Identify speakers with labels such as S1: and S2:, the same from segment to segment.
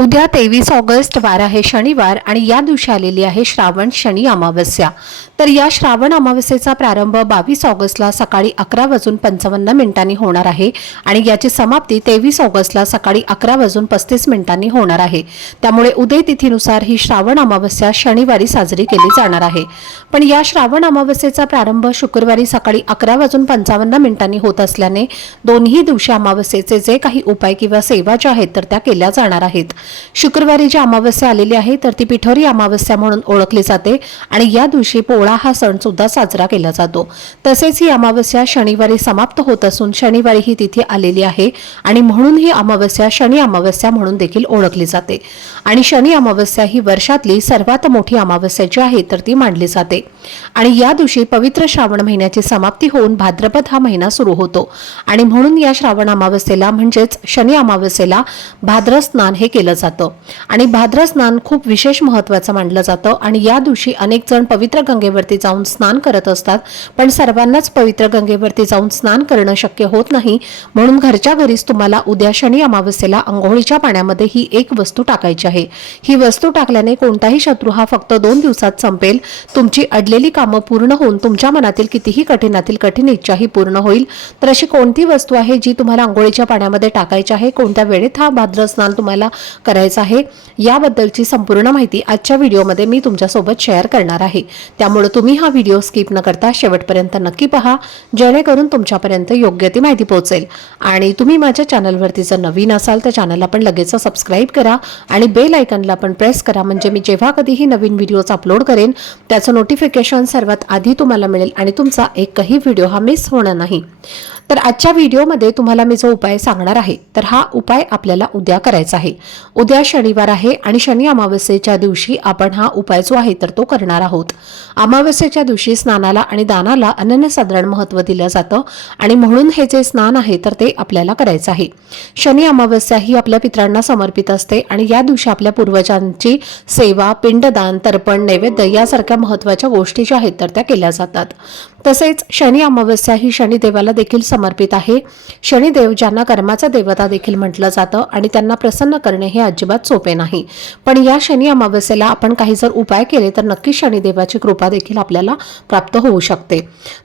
S1: उद्या तेवीस ऑगस्ट वार आहे शनिवार आणि या दिवशी आलेली आहे श्रावण शनी अमावस्या. तर या श्रावण अमावस्येचा प्रारंभ बावीस ऑगस्टला सकाळी अकरा वाजून पंचावन्न मिनिटांनी होणार आहे आणि याची समाप्ती तेवीस ऑगस्टला सकाळी अकरा वाजून पस्तीस मिनिटांनी होणार आहे. त्यामुळे उदय तिथीनुसार ही श्रावण अमावस्या शनिवारी साजरी केली जाणार आहे. पण या श्रावण अमावस्येचा प्रारंभ शुक्रवारी सकाळी अकरा वाजून पंचावन्न मिनिटांनी होत असल्याने दोन्ही दिवशी अमावस्येचे जे काही उपाय किंवा सेवा ज्या आहेत तर त्या केल्या जाणार आहेत. शुक्रवारी जी अमावस्या आलेली आहे तर ती पिठोरी अमावस्या म्हणून ओळखली जाते आणि या दिवशी पोळा हा सण सुद्धा साजरा केला जातो. तसेच ही अमावस्या शनिवारी समाप्त होत असून शनिवारी ही तिथी आलेली आहे आणि म्हणून ही अमावस्या शनी अमावस्या म्हणून देखील ओळखली जाते. आणि शनी अमावस्या ही वर्षातली सर्वात मोठी अमावस्या जी आहे तर ती मांडली जाते. आणि या दिवशी पवित्र श्रावण महिन्याची समाप्ती होऊन भाद्रपद हा महिना सुरू होतो. आणि म्हणून या श्रावण अमावस्येला म्हणजेच शनी अमावस्येला भाद्र स्नान हे केलं जातं. आणि भाद्र स्नान खूप विशेष महत्वाचं मानलं जातं. आणि या दिवशी अनेक जण पवित्र गंगेवरती जाऊन स्नान करत असतात. पण सर्वांनाच पवित्र गंगेवरती जाऊन स्नान करणं शक्य होत नाही. म्हणून घरच्या घरीच तुम्हाला उद्या शनी अमावस्येला अंघोळीच्या पाण्यामध्ये ही एक वस्तू टाकायची आहे. ही वस्तू टाकल्याने कोणताही शत्रू हा फक्त दोन दिवसात संपेल. तुमची अडलेली कामं पूर्ण होऊन तुमच्या मनातील कितीही कठीणातील कठीण इच्छा ही पूर्ण होईल. तर अशी कोणती वस्तू आहे जी तुम्हाला अंघोळीच्या पाण्यामध्ये टाकायची आहे? कोणत्या वेळेत हा भाद्र स्नान तुम्हाला करायचं आहे. याबद्दलची संपूर्ण माहिती आजच्या व्हिडिओमध्ये मी तुमच्यासोबत शेअर करणार आहे. त्यामुळे तुम्ही हा व्हिडिओ स्किप न करता शेवटपर्यंत नक्की पहा. जेणेकरून तुमच्यापर्यंत योग्य ती माहिती पोहोचेल. आणि तुम्ही माझ्या चॅनलवरती जर नवीन असाल तर चॅनलला पण लगेच सबस्क्राईब करा आणि बेल आयकनला पण प्रेस करा. म्हणजे मी जेव्हा कधीही नवीन व्हिडिओज अपलोड करेन त्याचं नोटिफिकेशन सर्वात आधी तुम्हाला मिळेल आणि तुमचा एकही व्हिडिओ हा मिस होणार नाही. तर आजच्या व्हिडिओमध्ये तुम्हाला मी जो उपाय सांगणार आहे तर हा उपाय आपल्याला उद्या करायचा आहे. उद्या शनिवार आहे आणि शनी अमावस्येच्या दिवशी आपण हा उपाय जो आहे तर तो करणार आहोत. अमावस्येच्या दिवशी स्नानाला आणि दानाला अनन्यसाधारण महत्त्व दिलं जातं आणि म्हणून हे जे स्नान आहे तर ते आपल्याला करायचं आहे. शनी अमावस्या ही आपल्या पित्रांना समर्पित असते आणि या दिवशी आपल्या पूर्वजांची सेवा पिंडदान तर्पण नैवेद्य यासारख्या महत्त्वाच्या गोष्टी ज्या आहेत तर त्या केल्या जातात. तसेच शनी अमावस्या ही शनिदेवाला देखील समर्पित आहे. शनिदेव ज्यांना कर्माचा देवता देखील म्हटलं जातं आणि त्यांना प्रसन्न करणे हे अजिबात सोपे नाही. पण या शनी अमावस्येला आपण काही जर उपाय केले तर नक्की शनिदेवाची कृपा देखील आपल्याला प्राप्त होऊ शकते.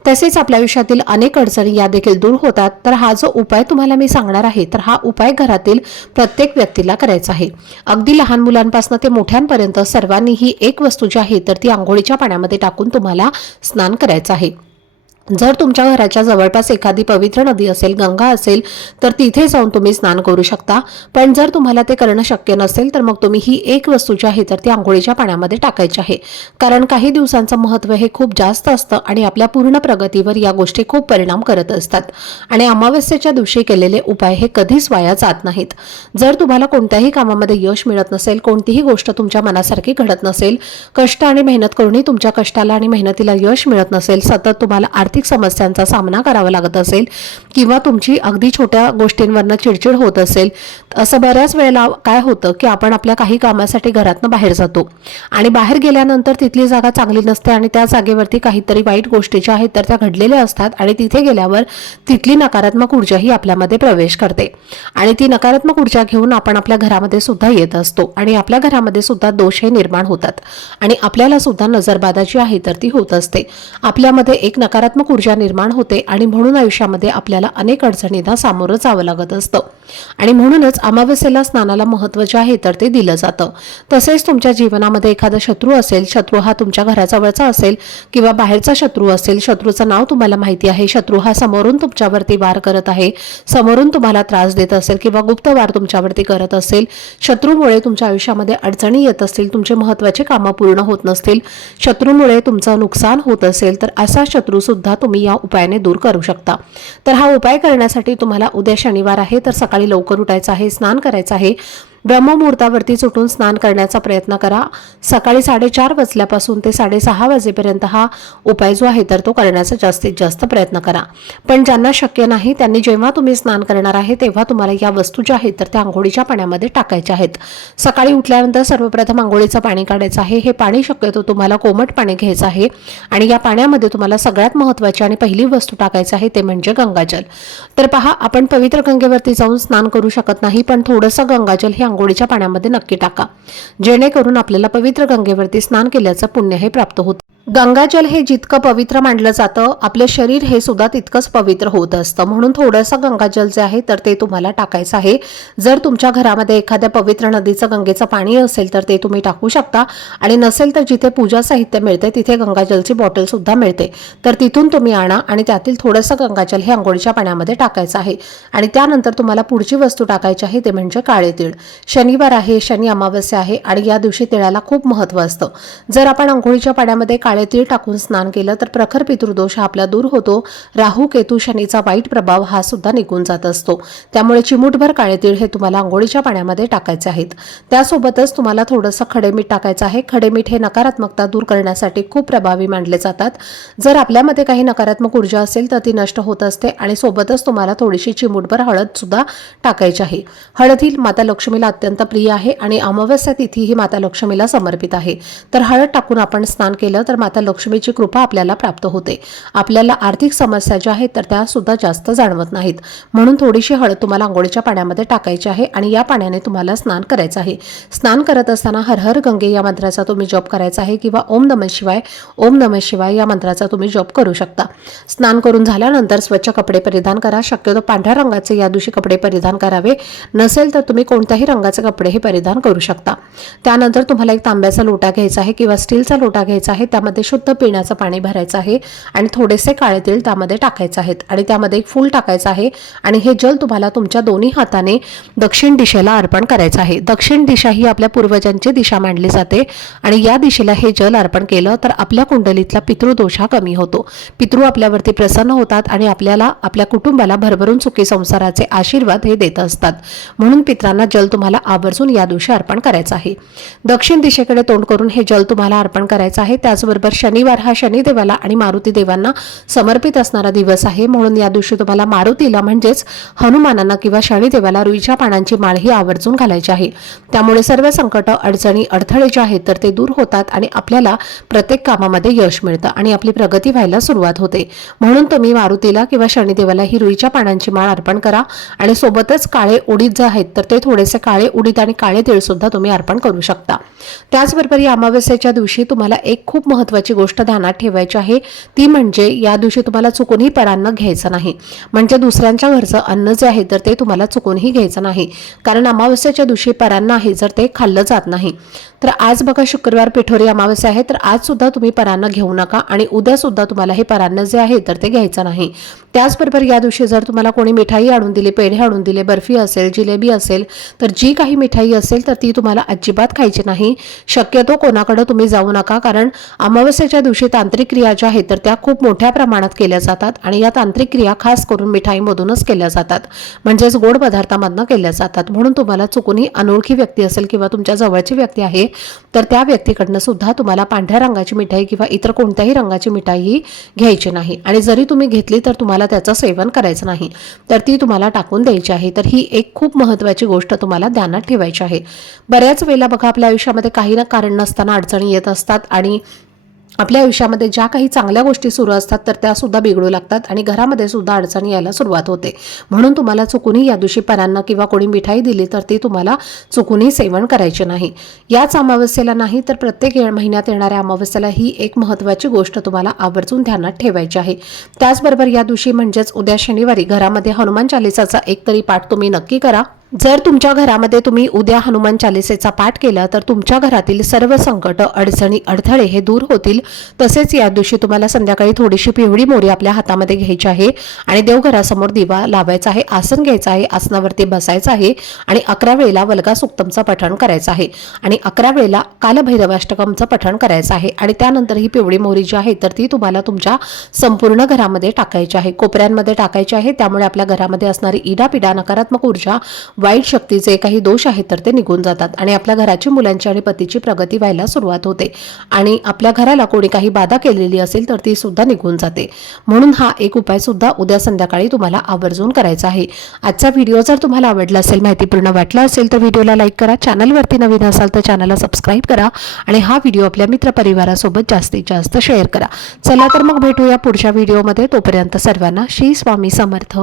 S1: तसेच आपल्या आयुष्यातील अनेक अडचणी या देखील दूर होतात. तर हा जो उपाय तुम्हाला मी सांगणार आहे तर हा उपाय घरातील प्रत्येक व्यक्तीला करायचा आहे. अगदी लहान मुलांपासून ते मोठ्यांपर्यंत सर्वांनी ही एक वस्तू जी आहे तर ती आंघोळीच्या पाण्यामध्ये टाकून तुम्हाला स्नान करायचं आहे. जर तुमच्या घराच्या जवळपास एखादी पवित्र नदी असेल गंगा असेल तर तिथे जाऊन तुम्ही स्नान करू शकता. पण जर तुम्हाला ते करणं शक्य नसेल तर मग तुम्ही ही एक वस्तू जी आहे तर ती आंघोळीच्या पाण्यामध्ये टाकायची आहे. कारण काही दिवसांचं महत्त्व हे खूप जास्त असतं आणि आपल्या पूर्ण प्रगतीवर या गोष्टी खूप परिणाम करत असतात. आणि अमावस्येच्या दिवशी केलेले उपाय हे कधीच वाया जात नाहीत. जर तुम्हाला कोणत्याही कामामध्ये यश मिळत नसेल कोणतीही गोष्ट तुमच्या मनासारखी घडत नसेल कष्ट आणि मेहनत करूनही तुमच्या कष्टाला आणि मेहनतीला यश मिळत नसेल सतत तुम्हाला आर्थिक समस्यांचा सामना करावा लागत असेल किंवा तुमची अगदी छोट्या गोष्टींवरनं चिडचिड होत असेल असं बऱ्याच वेळेला काय होतं की आपण आपल्या काही कामासाठी घरातनं बाहेर जातो आणि बाहेर गेल्यानंतर तिथली जागा चांगली नसते आणि त्या जागेवरती काहीतरी वाईट गोष्टी ज्या आहेत तर त्या घडलेल्या असतात आणि तिथे गेल्यावर तिथली नकारात्मक ऊर्जा ही आपल्यामध्ये प्रवेश करते. आणि ती नकारात्मक ऊर्जा घेऊन आपण आपल्या घरामध्ये सुद्धा येत असतो आणि आपल्या घरामध्ये सुद्धा दोष हे निर्माण होतात आणि आपल्याला सुद्धा नजरबाधा जी आहे तर ती होत असते. आपल्यामध्ये एक नकारात्मक ऊर्जा निर्माण होते आणि म्हणून आयुष्यामध्ये आपल्याला अनेक अडचणींना सामोरं जावं लागत असतं. आणि म्हणूनच अमावस्येला स्नानाला महत्त्व जे आहे तर ते दिलं जातं. तसेच तुमच्या जीवनामध्ये एखादा शत्रू असेल शत्रू हा तुमच्या घराजवळचा असेल किंवा बाहेरचा शत्रू असेल शत्रूचं नाव तुम्हाला माहिती आहे शत्रू हा समोरून तुमच्यावरती वार करत आहे समोरून तुम्हाला त्रास देत असेल किंवा गुप्त वार तुमच्यावरती करत असेल शत्रूमुळे तुमच्या आयुष्यामध्ये अडचणी येत असतील तुमचे महत्त्वाचे कामं पूर्ण होत नसतील शत्रूमुळे तुमचं नुकसान होत असेल तर असा शत्रू सुद्धा तुम्ही या उपायाने दूर करू शकता. तर हा उपाय करण्यासाठी तुम्हाला उद्या शनिवार आहे तर सकाळी लवकर उठायचं आहे स्नान करायचं आहे. ब्रह्ममुहूर्तावरती सुटून स्नान करण्याचा प्रयत्न करा. सकाळी साडेचार वाजल्यापासून ते साडेसहा वाजेपर्यंत हा उपाय जो आहे तर तो करण्याचा जास्तीत जास्त प्रयत्न करा. पण ज्यांना शक्य नाही त्यांनी जेव्हा तुम्ही स्नान करणार आहे तेव्हा तुम्हाला या वस्तू ज्या आहेत तर त्या आंघोळीच्या पाण्यामध्ये टाकायच्या आहेत. सकाळी उठल्यानंतर सर्वप्रथम आंघोळीचं पाणी काढायचं आहे. हे पाणी शक्यतो तुम्हाला कोमट पाणी घ्यायचं आहे आणि या पाण्यामध्ये तुम्हाला सगळ्यात महत्त्वाची आणि पहिली वस्तू टाकायचं आहे ते म्हणजे गंगाजल. तर पहा आपण पवित्र गंगेवरती जाऊन स्नान करू शकत नाही पण थोडंसं गंगाजल हे आंघोळीच्या पाण्यामध्ये नक्की टाका. जेणेकरून आपल्याला पवित्र गंगेवरती स्नान केल्याचं पुण्य हे प्राप्त होतं. गंगाजल हे जितकं पवित्र मानलं जातं आपलं शरीर हे सुद्धा तितकंच पवित्र होत असतं. म्हणून थोडंसं गंगाजल जे आहे तर ते तुम्हाला टाकायचं आहे. जर तुमच्या घरामध्ये एखाद्या पवित्र नदीचं गंगेचं पाणी असेल तर ते तुम्ही टाकू शकता. आणि नसेल तर जिथे पूजा साहित्य मिळते तिथे गंगाजलची बॉटल सुद्धा मिळते. तर तिथून तुम्ही आणा आणि त्यातील थोडंसं गंगाजल हे आंघोळीच्या पाण्यामध्ये टाकायचं आहे. आणि त्यानंतर तुम्हाला पुढची वस्तू टाकायची आहे ते म्हणजे काळे तीळ. शनिवार आहे शनी अमावस्या आहे आणि या दिवशी तिळाला खूप महत्त्व असतं. जर आपण आंघोळीच्या पाण्यामध्ये काळे तीळ टाकून स्नान केलं तर प्रखर पितृदोष हा आपला दूर होतो. राहू केतू शनीचा वाईट प्रभाव हा सुद्धा निघून जात असतो. त्यामुळे चिमूटभर काळे तीळ हे तुम्हाला आंघोळीच्या पाण्यामध्ये टाकायचे आहेत. त्यासोबतच तुम्हाला थोडंसं खडेमीठ टाकायचं आहे. खडेमीठ हे नकारात्मकता दूर करण्यासाठी खूप प्रभावी मानले जातात. जर आपल्यामध्ये काही नकारात्मक ऊर्जा असेल तर ती नष्ट होत असते आणि सोबतच तुम्हाला थोडीशी चिमूटभर हळद सुद्धा टाकायची आहे. हळद ही माता लक्ष्मीला अत्यंत प्रिय आहे आणि अमावस्या तिथी ही माता लक्ष्मीला समर्पित आहे. तर हळद टाकून आपण स्नान केलं तर माता लक्ष्मीची कृपा आपल्याला प्राप्त होते. आपल्याला आर्थिक समस्या ज्या आहेत तर त्या सुद्धा जास्त जाणवत नाहीत. म्हणून थोडीशी हळद तुम्हाला आंघोळीच्या पाण्यामध्ये टाकायची आहे आणि या पाण्याने तुम्हाला स्नान करायचं आहे. स्नान करत असताना हर हर गंगे या मंत्राचा तुम्ही जप करायचा आहे किंवा ओम नमः शिवाय ओम नमः शिवाय या मंत्राचा तुम्ही जप करू शकता. स्नान करून झाल्यानंतर स्वच्छ कपडे परिधान करा. शक्यतो पांढऱ्या रंगाचे या दिवशी कपडे परिधान करावे. नसेल तर तुम्ही कोणत्याही रंगाचे कपडे हे परिधान करू शकता. त्यानंतर तुम्हाला एक तांब्याचा लोटा घ्यायचा आहे किंवा स्टीलचा लोटा घ्यायचा आहे. त्यामध्ये शुद्ध पिण्याचं पाणी भरायचं आहे आणि थोडेसे काळे तेल त्यामध्ये टाकायचे आहेत. आणि त्यामध्ये एक फूल टाकायचं आहे आणि हे जल तुम्हाला तुमच्या दोन्ही हाताने दक्षिण दिशेला अर्पण करायचं आहे. दक्षिण दिशा ही आपल्या पूर्वजांची दिशा मानली जाते आणि या दिशेला हे जल अर्पण केलं तर आपल्या कुंडलीतला पितृदोष हा कमी होतो. पितृ आपल्यावरती प्रसन्न होतात आणि आपल्याला आपल्या कुटुंबाला भरभरून सुखी संसाराचे आशीर्वाद हे देत असतात. म्हणून पित्रांना जल तुम्हाला आवर्जून या दिवशी अर्पण करायचं आहे. दक्षिण दिशेकडे तोंड करून हे जल तुम्हाला अर्पण करायचं आहे. त्याचबरोबर शनिवार हा शनिदेवाला आणि मारुती देवांना समर्पित असणारा दिवस आहे. म्हणून या दिवशी तुम्हाला मारुतीला म्हणजेच हनुमानांना किंवा शनिदेवाला रुईच्या पानांची माळ ही आवर्जून घालायची आहे. त्यामुळे सर्व संकट अडचणी अडथळे जे आहेत तर ते दूर होतात आणि आपल्याला प्रत्येक कामामध्ये यश मिळतं आणि आपली प्रगती व्हायला सुरुवात होते. म्हणून तुम्ही मारुतीला किंवा शनिदेवाला ही रुईच्या पानांची माळ अर्पण करा आणि सोबतच काळे उडीद जे आहेत तर ते थोडेसे काळे उडीद आणि काळे तीळ सुद्धा तुम्ही अर्पण करू शकता. त्याचबरोबर या अमावस्येच्या दिवशी तुम्हाला एक खूप महत्त्वाची गोष्ट ध्यानात ठेवायची आहे. ती म्हणजे या दिवशी तुम्हाला चुकूनही परान्न घ्यायचं नाही. म्हणजे दुसऱ्यांच्या घरचं अन्न जे आहे तर ते तुम्हाला चुकूनही घ्यायचं नाही. कारण अमावस्याच्या दिवशी परान्न आहे जर ते खाल्लं जात नाही. तर आज बघा शुक्रवार पिठोरी अमावस्या आहे तर आज सुद्धा तुम्ही परान्न घेऊ नका आणि उद्या सुद्धा तुम्हाला हे परान्न जे आहे तर ते घ्यायचं नाही. त्याचबरोबर या दिवशी जर तुम्हाला कोणी मिठाई आणून दिली पेढे आणून दिले बर्फी असेल जिलेबी असेल तर जी काही मिठाई असेल तर ती तुम्हाला अजिबात खायची नाही. शक्यतो कोणाकडे तुम्ही जाऊ नका कारण अमावस्येच्या दिवशी तांत्रिक क्रिया ज्या आहेत तर त्या खूप मोठ्या प्रमाणात केल्या जातात आणि या तांत्रिक क्रिया खास करून मिठाईमधूनच केल्या जातात. म्हणजेच गोड पदार्थामधनं केल्या जातात. म्हणून तुम्हाला चुकूनही अनोळखी व्यक्ती असेल किंवा तुमच्या जवळची व्यक्ती आहे तर त्या व्यक्तीकडनं सुद्धा तुम्हाला पांढऱ्या रंगाची मिठाई किंवा इतर कोणत्याही रंगाची मिठाई ही घ्यायची नाही. आणि जरी तुम्ही घेतली तर तुम्हाला त्याचं सेवन करायचं नाही. तर ती तुम्हाला टाकून द्यायची आहे. तर ही एक खूप महत्त्वाची गोष्ट तुम्हाला ध्यानात ठेवायची आहे. बऱ्याच वेळेला बघा आपल्या आयुष्यामध्ये काही ना कारण नसताना अडचणी येत असतात आणि आपल्या आयुष्यामध्ये ज्या काही चांगल्या गोष्टी सुरू असतात तर त्या सुद्धा बिघडू लागतात आणि घरामध्ये सुद्धा अडचणी यायला सुरुवात होते. म्हणून तुम्हाला चुकूनही या दिवशी परांना किंवा कोणी मिठाई दिली तर ती तुम्हाला चुकूनही सेवन करायचे नाही. याच अमावस्येला नाही तर प्रत्येक महिन्यात येणाऱ्या अमावस्येला ही एक महत्त्वाची गोष्ट तुम्हाला आवर्जून ध्यानात ठेवायची आहे. त्याचबरोबर या दिवशी म्हणजेच उद्या शनिवारी घरामध्ये हनुमान चालिसाचा एक तरी पाठ तुम्ही नक्की करा. जर तुमच्या घरामध्ये तुम्ही उद्या हनुमान चालिसेचा पाठ केला तर तुमच्या घरातील सर्व संकट अडचणी अडथळे हे दूर होतील. तसेच या दिवशी तुम्हाला संध्याकाळी थोडीशी पिवळी मोरी आपल्या हातामध्ये घ्यायची आहे आणि देवघरासमोर दिवा लावायचा आहे आसन घ्यायचं आहे आसनावरती बसायचं आहे आणि अकरा वेळेला वल्गा सुक्तमचं पठण करायचं आहे. आणि अकरा वेळेला कालभैरवाष्टकमचं पठण करायचं आहे आणि त्यानंतर ही पिवळी मोरी जी आहे तर ती तुम्हाला तुमच्या संपूर्ण घरामध्ये टाकायची आहे. कोपऱ्यांमध्ये टाकायची आहे त्यामुळे आपल्या घरामध्ये असणारी इडापिडा नकारात्मक ऊर्जा वाईट शक्तीचे काही दोष आहेत तर ते निघून जातात. आणि आपल्या घराची मुलांची आणि पतीची प्रगती व्हायला सुरुवात होते. आणि आपल्या घराला कोणी काही बाधा केलेली असेल तर ती सुद्धा निघून जाते. म्हणून हा एक उपाय सुद्धा उद्या संध्याकाळी तुम्हाला आवर्जून करायचा आहे. आजचा व्हिडिओ जर तुम्हाला आवडला असेल माहितीपूर्ण वाटला असेल तर व्हिडिओला लाईक करा. चॅनलवरती नवीन असाल तर चॅनलला सबस्क्राईब करा. आणि हा व्हिडिओ आपल्या मित्रपरिवारासोबत जास्तीत जास्त शेअर करा. चला तर मग भेटूया पुढच्या व्हिडिओमध्ये. तोपर्यंत सर्वांना श्री स्वामी समर्थ.